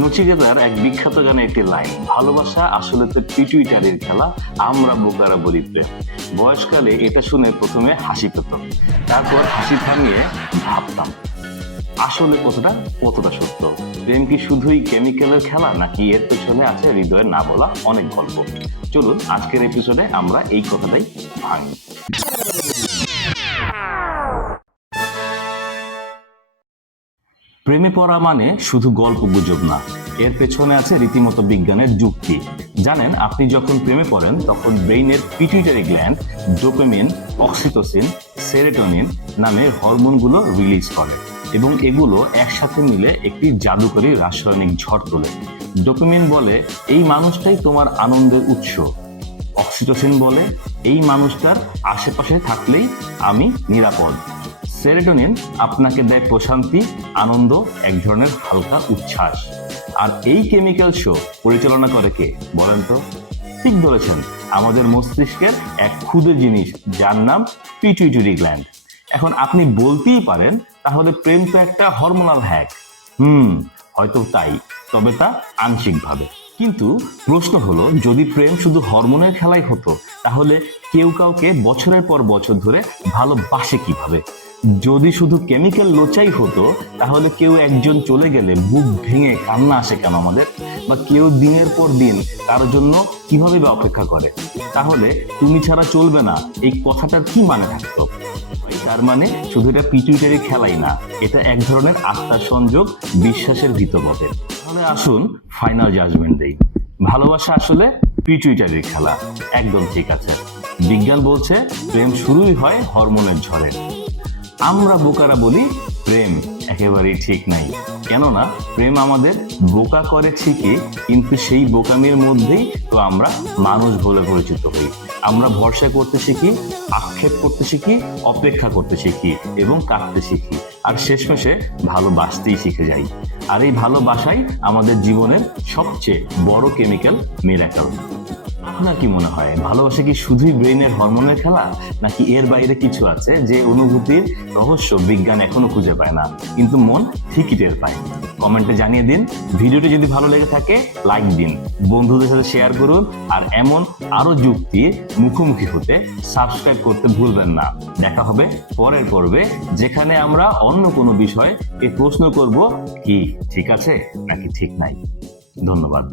নচিকেতার এক বিখ্যাত গানে একটি লাইন, ভালোবাসা আসলে তো পিটুইটারির খেলা, আমরা বোকারা বলি প্রেম। বয়সকালে এটা শুনে প্রথমে হাসি পেত। তারপর হাসি থামিয়ে ভাবতাম, আসলে কতটা কতটা সত্য? প্রেম কি শুধুই কেমিক্যালের খেলা, নাকি এর পেছনে আছে হৃদয়ের না বলা অনেক গল্প? চলুন, আজকের এপিসোডে আমরা এই কথাটাই ভাঙি। প্রেমে পড়া মানে শুধু গল্প গুজব না। এর পেছনে আছে রীতিমতো বিজ্ঞানের যুক্তি। জানেন, আপনি যখন প্রেমে পড়েন, তখন ব্রেইনের pituitary gland, dopamine, oxytocin, serotonin নামে হরমোনগুলো রিলিজ করে এবং এগুলো একসাথে মিলে একটি জাদুকরী রাসায়নিক ঝড় তোলে। ডোপামিন বলে, এই মানুষটাই তোমার আনন্দের উৎস। অক্সিটোসিন বলে, এই মানুষটার আশেপাশে থাকলেই আমি নিরাপদ। সেরেটোনিন আপনাকে দেয় প্রশান্তি, আনন্দ, এক ধরনের হালকা উচ্ছ্বাস। আর এই কেমিক্যাল শো পরিচালনা করে কে? বলেন তো? ঠিক বলেছেন আমাদের মস্তিষ্কের এক ক্ষুদে জিনিস, যার নাম পিটুইটুরি গ্ল্যান্ড। এখন আপনি বলতেই পারেন, তাহলে প্রেম তো একটা হরমোনাল হ্যাক। হুম, হয়তো তাই, তবে তা আংশিকভাবে। কিন্তু প্রশ্ন হলো, যদি প্রেম শুধু হরমোনের খেলাই হতো, তাহলে কেউ কাউকে বছরের পর বছর ধরে ভালোবাসে কীভাবে? যদি শুধু কেমিক্যাল লোচাই হতো, তাহলে কেউ একজন চলে গেলে বুক ভেঙে কান্না আসে কেন আমাদের? বা কেউ দিনের পর দিন তার জন্য কীভাবে বা অপেক্ষা করে? তাহলে তুমি ছাড়া চলবে না, এই কথাটার কি মানে থাকতো? তার মানে শুধু এটা পিটুইটারি খেলাই না, এটা এক ধরনের আত্মার সংযোগ বিশ্বাসের ভিতর বটে। তাহলে আসুন ফাইনাল জাজমেন্ট দেই। ভালোবাসা আসলে পিটুইটারির খেলা। একদম ঠিক আছে। বিজ্ঞান বলছে, প্রেম শুরুই হয় হরমোনের ঝড়ে। আমরা বোকারা বলি প্রেম। একেবারেই ঠিক নাই। কেননা প্রেম আমাদের বোকা করে ঠিকই, কিন্তু সেই বোকামির মধ্যেই তো আমরা মানুষ বলে পরিচিত হই। আমরা ভরসা করতে শিখি, আক্ষেপ করতে শিখি, অপেক্ষা করতে শিখি এবং কাঁদতে শিখি। আর শেষমেশে ভালোবাসতেই শিখে যাই। আর এই ভালোবাসাই আমাদের জীবনের সবচেয়ে বড় কেমিক্যাল মেরাকাল আপনার কি মনে হয়? ভালোবাসা কি শুধুই ব্রেইনের হরমোনের খেলা? নাকি এর বাইরে কিছু আছে যে অনুভূতির রহস্য বিজ্ঞান এখনও খুঁজে পায় না, কিন্তু মন ঠিকই টের পায়? কমেন্টে জানিয়ে দিন। ভিডিওটি যদি ভালো লেগে থাকে, লাইক দিন। বন্ধুদের সাথে শেয়ার করুন। আর এমন আরও যুক্তির মুখোমুখি হতে সাবস্ক্রাইব করতে ভুলবেন না। দেখা হবে পরের পর্বে, যেখানে আমরা অন্য কোনো বিষয়ে এই প্রশ্ন করব, কি ঠিক আছে নাকি ঠিক নাই। ধন্যবাদ।